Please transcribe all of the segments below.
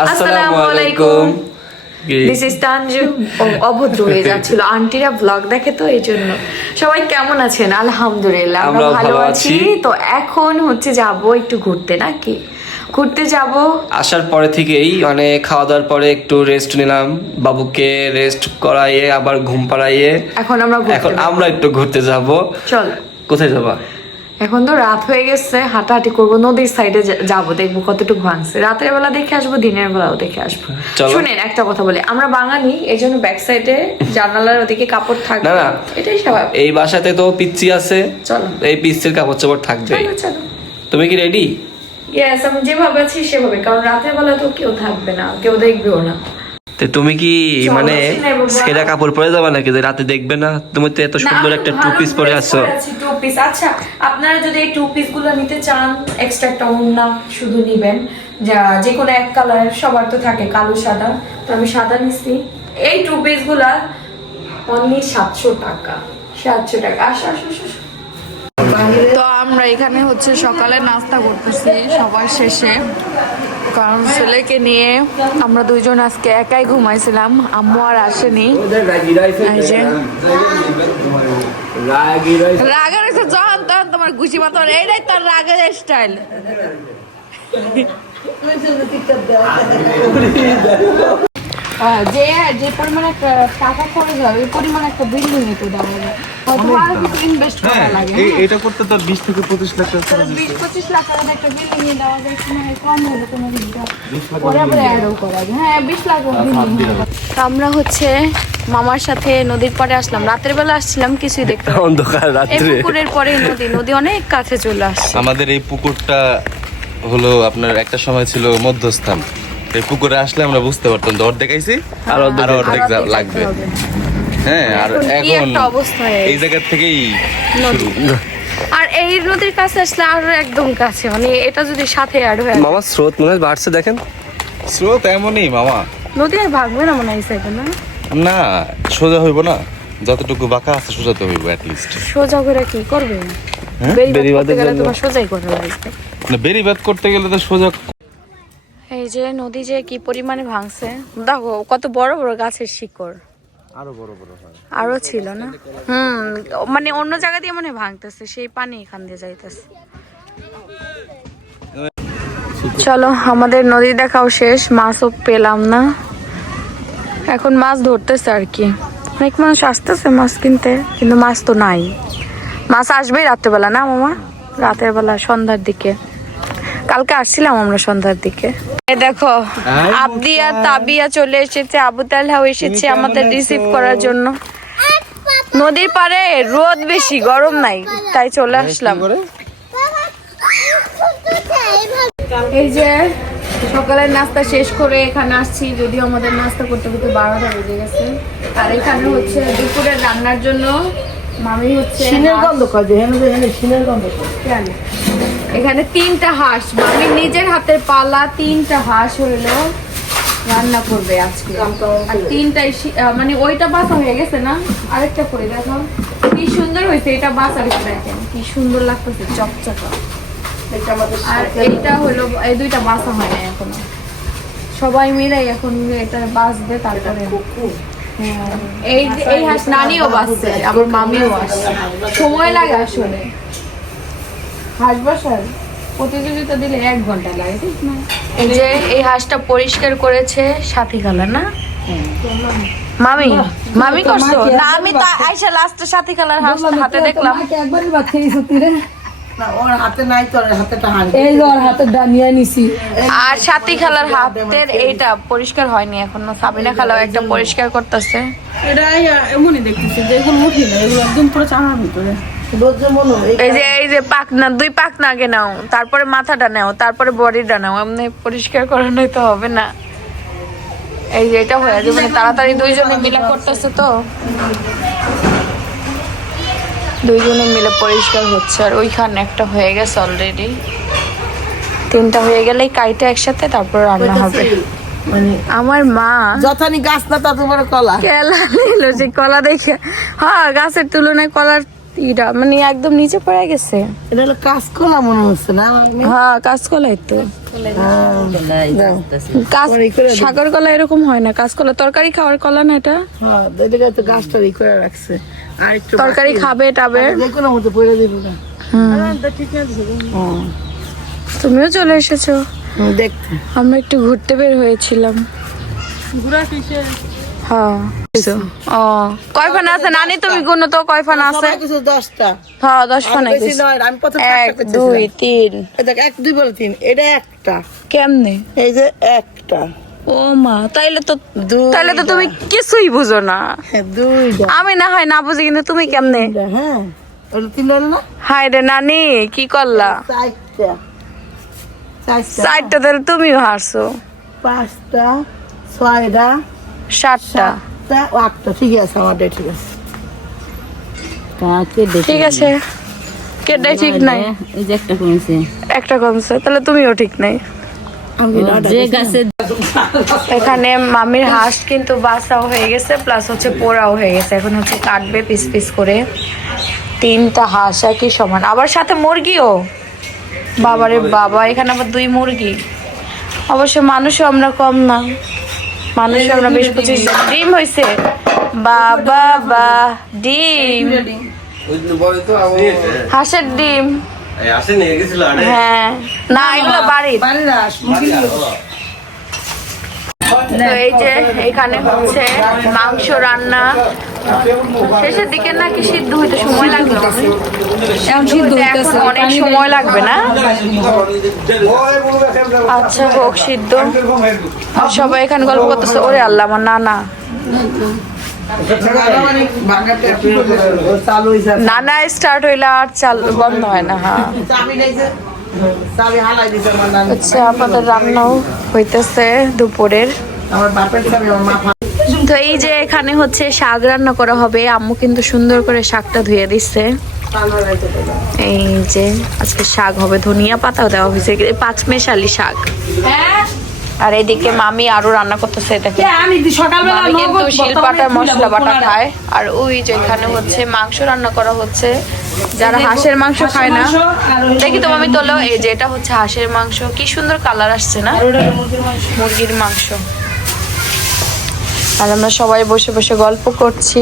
আসসালামু আলাইকুম। This is Tanju অভদ্র হয়ে যাচ্ছিল। আন্টিরা ব্লগ দেখে তো এই জন্য। সবাই কেমন আছেন? আলহামদুলিল্লাহ আমরা ভালো ভালো আছি। আছি। তো এখন হচ্ছে যাব একটু ঘুরতে নাকি? ঘুরতে যাব। আসার পরে থেকেই মানে খাওয়া দাওয়ার পরে একটু রেস্ট নিলাম। বাবুকে রেস্ট করাইয়ে আবার ঘুম পাড়াইয়ে। এখন আমরা এখন আমরা একটু ঘুরতে যাব। চল। কোথায় যাবা? এখন তো রাত হয়ে গেছে হাঁটাহাঁটি করব নদীর সাইডে যাব দেখব কতটুকু ভাঙছে। রাতের বেলা দেখে আসব দিনের বেলাও দেখে আসব। শুনেন একটা কথা বলি আমরা বাঙালি এই জন্য ব্যাক সাইডে জানালার ওদিকে কাপড় থাকবে। না। এটাই স্বাভাবিক। এই বাসাতে তো পিচ্ছি আছে চলো। এই পিচ্ছির কাপড় চোপড় থাকবে। তুমি কি রেডি ইয়েস আমি যেভাবে আছি সেভাবে কারণ রাতের বেলা তো কেউ থাকবে না কেউ দেখবেও না। তো তুমি কি মানে সেটা কাপড় পরে যাবা নাকি? যে রাতে দেখবে না? তুমি তো এত সুন্দর একটা টু পিস পরে আছো। টু পিস আচ্ছা আপনারা যদি এই টু পিসগুলো নিতে চান এক্সট্রা একটা ওড়না শুধু নিবেন। যা যে কোনো এক কালার সবার তো থাকে কালো সাদা। তো আমি সাদা নিচ্ছি এই টু পিসগুলা অনলি সাতশো টাকা সাতশো টাকা। আসো, আসো। তো আমরা এখানে হচ্ছে সকালে নাস্তা করতেছি সবার শেষে। কারণ ছেলেকে নিয়ে আমরা দুইজন আজকে একাই ঘুমাইছিলাম, আম্মু আর আসেনি। রাগের এসে যখন তখন তোমার গুছি মাতর এইটাই তোর রাগের স্টাইল যে যে পরিমাণে একটা টাকা খরচ হয় ওই পরিমাণে একটা বিল্ডিং নিতে দেওয়া হবে হয়তো আরও কিছু ইনভেস্ট করা লাগে এই- এটা করতে তো বিশ থেকে পঁচিশ লাখ টাকা বিশ পঁচিশ লাখ টাকা একটা বিল্ডিং এ দেওয়া যায় কম হলে কোনো পরে আবার অ্যাডও করা যায়। হ্যাঁ বিশ লাখ বিল্ডিং আমরা হচ্ছে মামার সাথে নদীর পরে আসলাম। রাতের বেলা আসছিলাম কিছুই দেখতে অন্ধকার রাত্রে। পুকুরের পরে নদী। নদী অনেক কাছে চলে আসছে। আমাদের এই পুকুরটা হলো আপনার একটা সময় ছিল মধ্যস্থান। এই পুকুরে আসলে আমরা বুঝতে পারতাম অর্ধেক আইছি আর অর্ধেক লাগবে। হ্যাঁ আর এখন এই জায়গা থেকেই আর এই নদীর কাছে আসলে আরও একদম কাছে মানে এটা যদি সাথে অ্যাড হয়ে মামা স্রোত মনে হয় বাড়ছে দেখেন। স্রোত এমনই মামা। নদী আর ভাগবে না মনে হয় না? না সোজা হইব না। যতটুকু বাঁকা আছে সোজাতে হইব অ্যাট লিস্ট সোজা করে কি করবে? হ্যাঁ? বেরিবাদ বেড়িবাঁধের করতে গেলে। তোমার সোজাই করা লাগবে না বেরিবাদ করতে গেলে তো সোজা এই যে নদী যে কি পরিমাণে ভাঙছে দেখো কত বড় বড় গাছের শিকড়। আরও বড় বড় হয়। আরও ছিল না? হুম মানে অন্য জায়গা দিয়ে মনে ভাঙতেছে, সেই পানি এখান দিয়ে যাইতেছে। চলো, আমাদের নদী দেখাও শেষ, মাছও পেলাম না। এখন মাছ ধরতেছে আর কি। অনেক মানুষ আসতেছে মাছ কিনতে, কিন্তু মাছ তো নাই। মাছ আসবেই রাত্রেবেলা, না, মামা? রাতের বেলা, সন্ধ্যার দিকে। কালকে আসছিলাম আমরা সন্ধ্যার দিকে। এই দেখো আবদিয়া তাবিয়া চলে এসেছে আবু তালহাও এসেছে আমাদের রিসিভ করার জন্য। নদীর পাড়ে রোদ বেশি গরম নাই তাই চলে আসলাম। এই যে সকালের নাস্তা শেষ করে এখানে আসছি যদিও আমাদের নাস্তা করতে করতে বারোটা বেজে গেছে। আর এখানে হচ্ছে দুপুরের রান্নার জন্য মামি হচ্ছে কেন? এখানে তিনটা হাঁস। মামি নিজের হাতের পালা তিনটা হাঁস হইল। রান্না করবে আজকে। আর তিনটাই মানে ওইটা বাসা হয়ে গেছে না? আরেকটা করে দেখো কি সুন্দর হয়েছে এটা বাসা হয়েছে দেখেন। কি সুন্দর লাগতেছে চকচকা। আর এইটা হলো এই দুইটা বাসা হয় না এখনও। সবাই মিলে এখন এটা বাসবে তারপরে। হ্যাঁ। এই এই হাঁস নানিও বাসছে আবার মামিও আসছে সময় লাগে আসলে। হাঁস বাসার? প্রতিযোগিতা দিলে এক ঘণ্টা লাগে ঠিক না? এই যে এই হাঁসটা পরিষ্কার করেছে সাথী খালা না? মামি মামি করছ? না আমি তো আইসা লাস্টে সাথী খালার হাঁসটা হাতে দেখলাম। একবারই ভাত খেয়ে সত্যি রে। না ওর হাতে নাই তোর হাতেটা হাঁড়ি এই যে ওর হাতে ডানিয়া নিছি। আর সাথী খালার হাতের এইটা পরিষ্কার হয়নি এখনও। সাবিনা খালাও একটা পরিষ্কার করতেছে। এটাই এমনই দেখতেছি যে এগুলো মুঠি না এগুলো একদম পুরো চামার ভিতরে। এই যে এই যে পাকনা দুই পাকনা আগে নাও তারপরে মাথাটা নাও তারপরে বডিটা নাও এমনি পরিষ্কার করানোই তো হবে না। এই যে এটা হয়ে যাবে মানে তাড়াতাড়ি দুইজনে মিলে করতেছে তো। দুইজনে মিলে পরিষ্কার হচ্ছে আর ওইখানে একটা হয়ে গেছে অলরেডি তিনটা হয়ে গেলেই কাইটা একসাথে তারপর রান্না হবে। মানে আমার মা যথানি গাছ না তত বড় কলা। কেলা নিল যে কলা দেখে। হ্যাঁ গাছের তুলনায় কলার ইরা মানে একদম নিচে পড়ে গেছে। এটা হলো কাঁচকলা মনে হচ্ছে না? হ্যাঁ কাঁচকলাই তো। সাগর কলা এরকম হয় না কাঁচকলা। তরকারি খাওয়ার কলা না এটা? হ্যাঁ এদিকে তো গাছটা ই করে রাখছে। আর তরকারি খাবে টাবে। যে কোনো মতো পড়ে দিবি। না তুমিও চলে এসেছ? দেখতে। আমরা একটু ঘুরতে বের হয়েছিলাম। ঘোরা কিসে? হ্যাঁ ও কয় ফানা আছে? নানি তুমি গুনো তো কয় ফানা আছে দশটা। হ্যাঁ দশ ফানা বেশি গেছে। নয় আমি প্রথম এক দুই তিন। দেখ এক দুই বলে তিন। এটা একটা। কেমনে? এই যে একটা। ও মা তাইলে তো তাইলে তো তুমি কিছুই বুঝো না। হ্যাঁ আমি না হয় না বুঝি কিন্তু তুমি কেমনে? হ্যাঁ। হাই রে নানি কি করলা? চারটা তাহলে তুমিও হারছো। পাঁচটা ছয়টা সাতটা। সাতটা আটটা ঠিক আছে আমাদের ঠিক আছে। ঠিক আছে। কেটাই ঠিক নাই? এই যে একটা কমেছে একটা কমছে তাহলে তুমিও ঠিক নাই। আমি নয়টা যে গাছে এখানে মামির হাঁস কিন্তু বাসাও হয়ে গেছে প্লাস হচ্ছে পোড়াও হয়ে গেছে। এখন হচ্ছে কাটবে পিস পিস করে। তিনটা হাঁস একই সমান। আবার সাথে মুরগিও। বাবারে বাবা এখানে আবার দুই মুরগি। অবশ্য মানুষও আমরা কম না। মানুষ আমরা বিশ পঁচিশ। ডিম হয়েছে বাবা, বা, ডিম। হাঁসের ডিম। হ্যাঁ। না, এগুলো বাড়ির। এই যে এখানে হচ্ছে মাংস রান্না। শেষের দিকে নাকি সিদ্ধ হইতে সময় লাগল? এখন সিদ্ধ এখন অনেক সময় লাগবে না? আচ্ছা হোক সিদ্ধ সবাই এখানে গল্প করতেছে ওরে আল্লাহ আমার না না নানা স্টার্ট হইলে আর চাল বন্ধ হয় না হ্যাঁ। আচ্ছা আপনাদের রান্নাও হইতেছে দুপুরের। আমার বাপের তো এই যে এখানে হচ্ছে শাক রান্না করা হবে আম্মু কিন্তু সুন্দর করে শাকটা ধুয়ে দিচ্ছে এই যে আজকে শাক হবে ধনিয়া পাতাও দেওয়া হয়েছে পাঁচ মেশালি শাক। আর এদিকে মামি আরও রান্না করতেছে দেখে মামি কিন্তু শিলপাটার মশলা বাটা খায়। আর ওই যে এখানে হচ্ছে মাংস রান্না করা হচ্ছে যারা হাঁসের মাংস খায় না। দেখি তো আমি তোলো এই যে এটা হচ্ছে হাঁসের মাংস কি সুন্দর কালার আসছে না? মুরগির মাংস। আর আমরা সবাই বসে বসে গল্প করছি।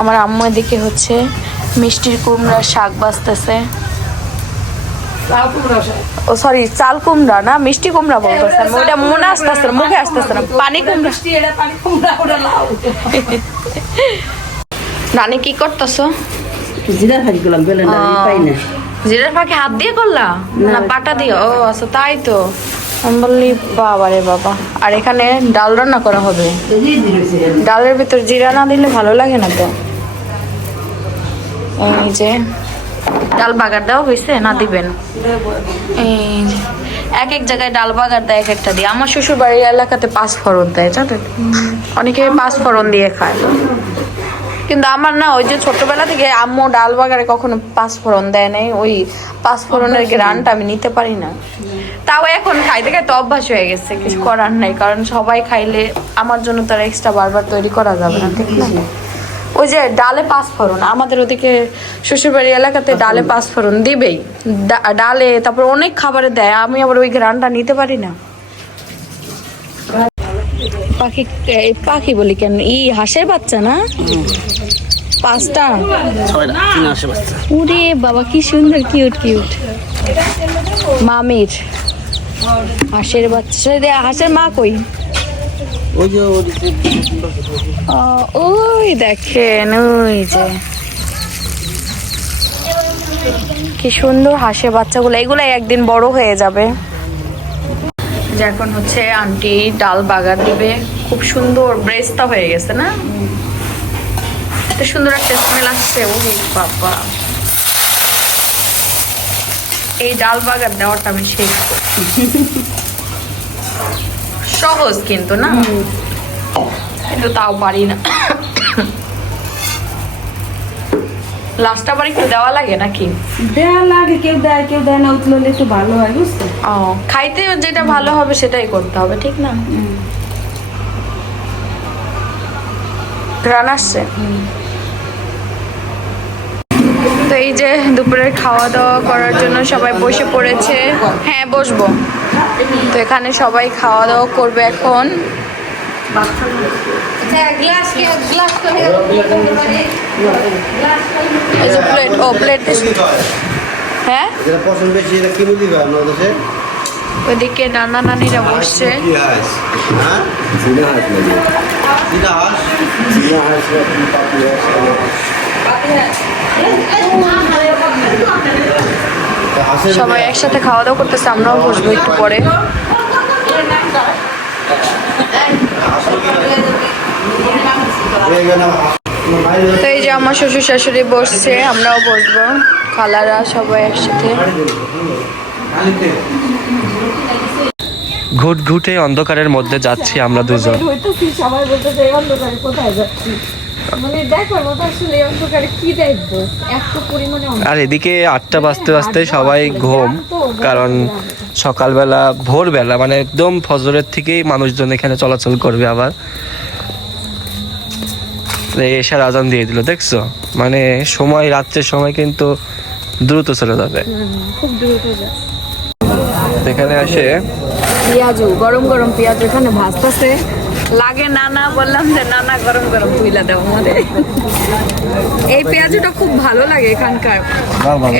আমার আম্মু এদিকে হচ্ছে মিষ্টির কুমড়া শাক। বাজতেছে ও সরি চাল কুমড়া না? মিষ্টি কুমড়া বলতেছে। মনে আসতেছে না মুখে আসতেছে না। পানি কুমড়া। রানী কি করতেছো? জিরা ভাজি করলাম বেলে না পাই না। জিরার ফাঁকে হাত দিয়ে করলা? না। পাটা দিয়ে? ও আচ্ছা তাই তো। আমি বললি, বাবা বাবা। আর এখানে ডাল রান্না করা হবে। ডালের ভিতর জিরা না দিলে ভালো লাগে না তো। এই যে, ডাল বাগার দেওয়া হয়েছে, না দিবেন? এক এক জায়গায় ডাল বাগার দেয় এক একটা দিয়ে। আমার শ্বশুর বাড়ির এলাকাতে পাঁচ ফোড়ন দেয়, জানেন? অনেকে পাঁচ ফোড়ন দিয়ে খায়। কিন্তু আমার না, ওই যে ছোটবেলা থেকে আম্মু ডাল বাগারে কখনো পাঁচ ফোড়ন দেয় নাই। ওই পাঁচ ফোড়নের গ্রানটা আমি নিতে পারি না। তাও এখন খাইতে খাইতে অভ্যাস হয়ে গেছে কিছু করার নাই। কারণ সবাই খাইলে আমার জন্য তার এক্সট্রা বারবার তৈরি করা যাবে না ঠিক না? ওই যে ডালে পাঁচ ফোড়ন আমাদের ওদিকে শ্বশুরবাড়ি এলাকাতে ডালে পাঁচ ফোড়ন দিবেই। ডালে তারপর অনেক খাবারে দেয় আমি আবার ওই গ্রানটা নিতে পারি না। পাখি পাখি বলি কেন? ই হাঁসের বাচ্চা না? পাঁচটা? উরে বাবা কি সুন্দর কিউট কিউট মামির। হাঁসের বাচ্চা। হাঁসের মা কই? ওই দেখেন ওই যে। কি সুন্দর হাঁসের বাচ্চাগুলো। এগুলো একদিন বড় হয়ে যাবে। যে এখন হচ্ছে আন্টি ডাল বাগার দিবে। খুব সুন্দর ব্রেস্তা হয়ে গেছে না? এত সুন্দর একটা স্মেল আসছে ওরে বাবা। এই ডাল বাগার দেওয়াটা আমি শেষ করছি সহজ কিন্তু না? কিন্তু তাও পারি না। লাস্ট আবার একটু দেওয়া লাগে নাকি? দেয়া লাগে কেউ দেয় কেউ দেয় না উতললে একটু ভালো হয় বুঝছ ও খাইতে যেটা ভালো হবে সেটাই করতে হবে ঠিক না? ঘ্রাণ আসছে? তো এই যে দুপুরের খাওয়া দাওয়া করার জন্য সবাই বসে পড়েছে। হ্যাঁ বসবো। তো এখানে সবাই খাওয়া দাওয়া করবে এখন। এই প্লেট ও প্লেট হ্যাঁ? ওইদিকে নানা নানিরা বসছে। হাঁস। সবাই একসাথে খাওয়া দাওয়া করতেছে আমরাও বসবো একটু পরে। তো এই যে আমার শ্বশুর শাশুড়ি বসছে আমরাও বসবো। খালারা সবাই একসাথে। ঘুট ঘুটে অন্ধকারের মধ্যে যাচ্ছি আমরা দুজন। সবাই বলতেছে অন্ধকারে কোথায় যাচ্ছি মানে। আর এদিকে আটটা বাজতে বাজতে সবাই ঘুম কারণ সকালবেলা ভোরবেলা মানে একদম ফজরের থেকেই মানুষজন এখানে চলাচল করবে আবার। এই এসার আজান দিয়ে দিল দেখছ? মানে সময় রাত্রের সময় কিন্তু দ্রুত চলে যাবে। খুব দ্রুত এখানে আসে পেঁয়াজু গরম গরম পেঁয়াজ এখানে ভাজতেছে। লাগে নানা বললাম যে নানা গরম গরম তুইলা দেও আমাদের। এই পেঁয়াজটা খুব ভালো লাগে এখানকার।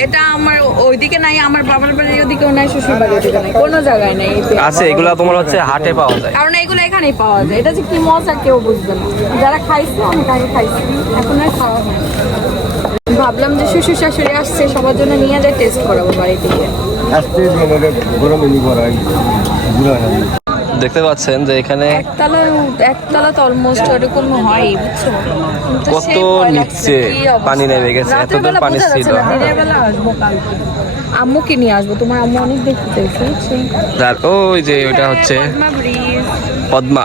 এটা আমার ওইদিকে নাই আমার বাবার বাড়ির ওদিকেও নাই শ্বশুর বাড়ির ওদিকে নাই কোনো জায়গায় নাই এই পেঁয়াজ। আছে এগুলো তোমার হচ্ছে হাটে পাওয়া যায়। কারণ এগুলো এখানেই পাওয়া যায়। এটা যে কি মজা কেউ বুঝবে না। যারা খাইছে অনেক আগে খাইছে এখন আর খাওয়া হয় না। ভাবলাম যে শ্বশুর শাশুড়ি আসছে সবার জন্য নিয়ে যায় টেস্ট করাবো বাড়ি থেকে আসতে গরমে দেখতে পাচ্ছেন যে এখানে একতলা একতলা তো অলমোস্ট এরকম হয় বুঝছ? কত নিচে পানি নেমে গেছে, এতদূর পানি ছিল। না, দিনের বেলা আসব কালকে। আম্মুকে নিয়ে আসব তোমার আম্মু অনেক দেখতে চাইছে ওই যে ওটা হচ্ছে পদ্মা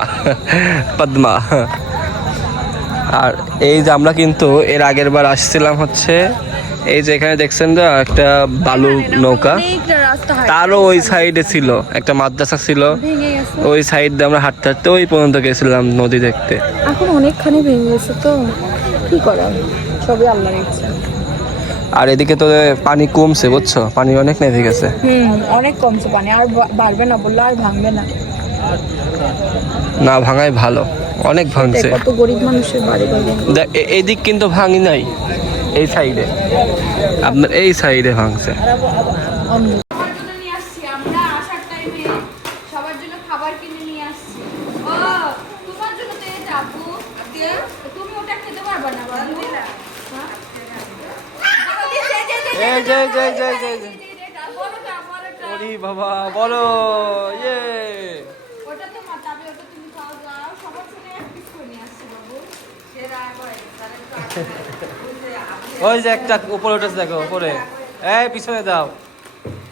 পদ্মা। আর এই যে আমরা কিন্তু এর আগের বার আসছিলাম হচ্ছে এই যে এখানে দেখছেন না একটা বালু নৌকা। তারও ওই সাইডে ছিল একটা মাদ্রাসা ছিল। ওই সাইড দিয়ে আমরা হাঁটতে হাঁটতে ওই পর্যন্ত গেছিলাম নদী দেখতে। এখন অনেকখানি ভেঙে গেছে তো। কি করা সবই আল্লাহর ইচ্ছা। আর এদিকে তো পানি কমছে বুঝছ? পানি অনেক নেমে গেছে। হুম অনেক কমছে পানি। আর বাড়বে না বলল আর ভাঙবে না। না ভাঙাই ভালো। অনেক ভাঙছে। কত গরিব মানুষের বাড়ি দেখ, এ- কিন্তু ভাঙি নাই। এই সাইডে আপনার এই সাইডে ভাঙছে বাবু হ্যাঁ? দাও, ওই যে একটা উপরে উঠেছে, দেখো, উপরে এই, পিছনে দাও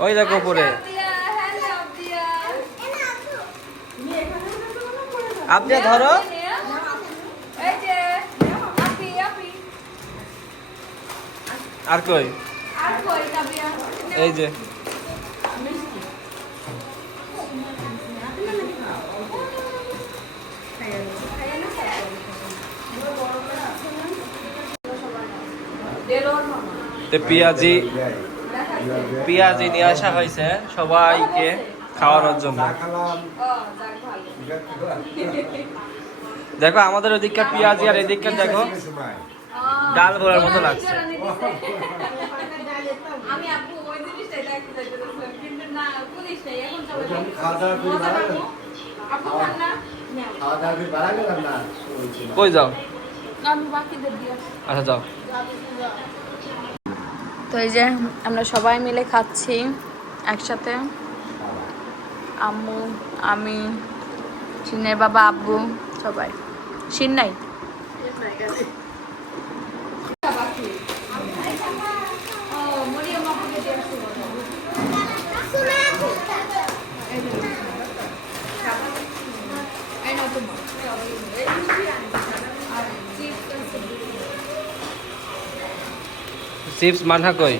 ওই দেখো, উপরে। আপনি ধরো। আর কই? এই যে তো পিয়াজি পিয়াজি নিয়ে আসা হয়েছে সবাইকে খাওয়ানোর জন্য। দেখো আমাদের ওদিককার পেঁয়াজি আর এদিককার দেখো ডাল ভরার মতো লাগছে। কই যাও। আচ্ছা যাও। তো এই যে আমরা সবাই মিলে খাচ্ছি একসাথে। আম্মু, আমি সিনের বাবা, আব্বু, সবাই। সিন নাই? চিপস মানহা কই?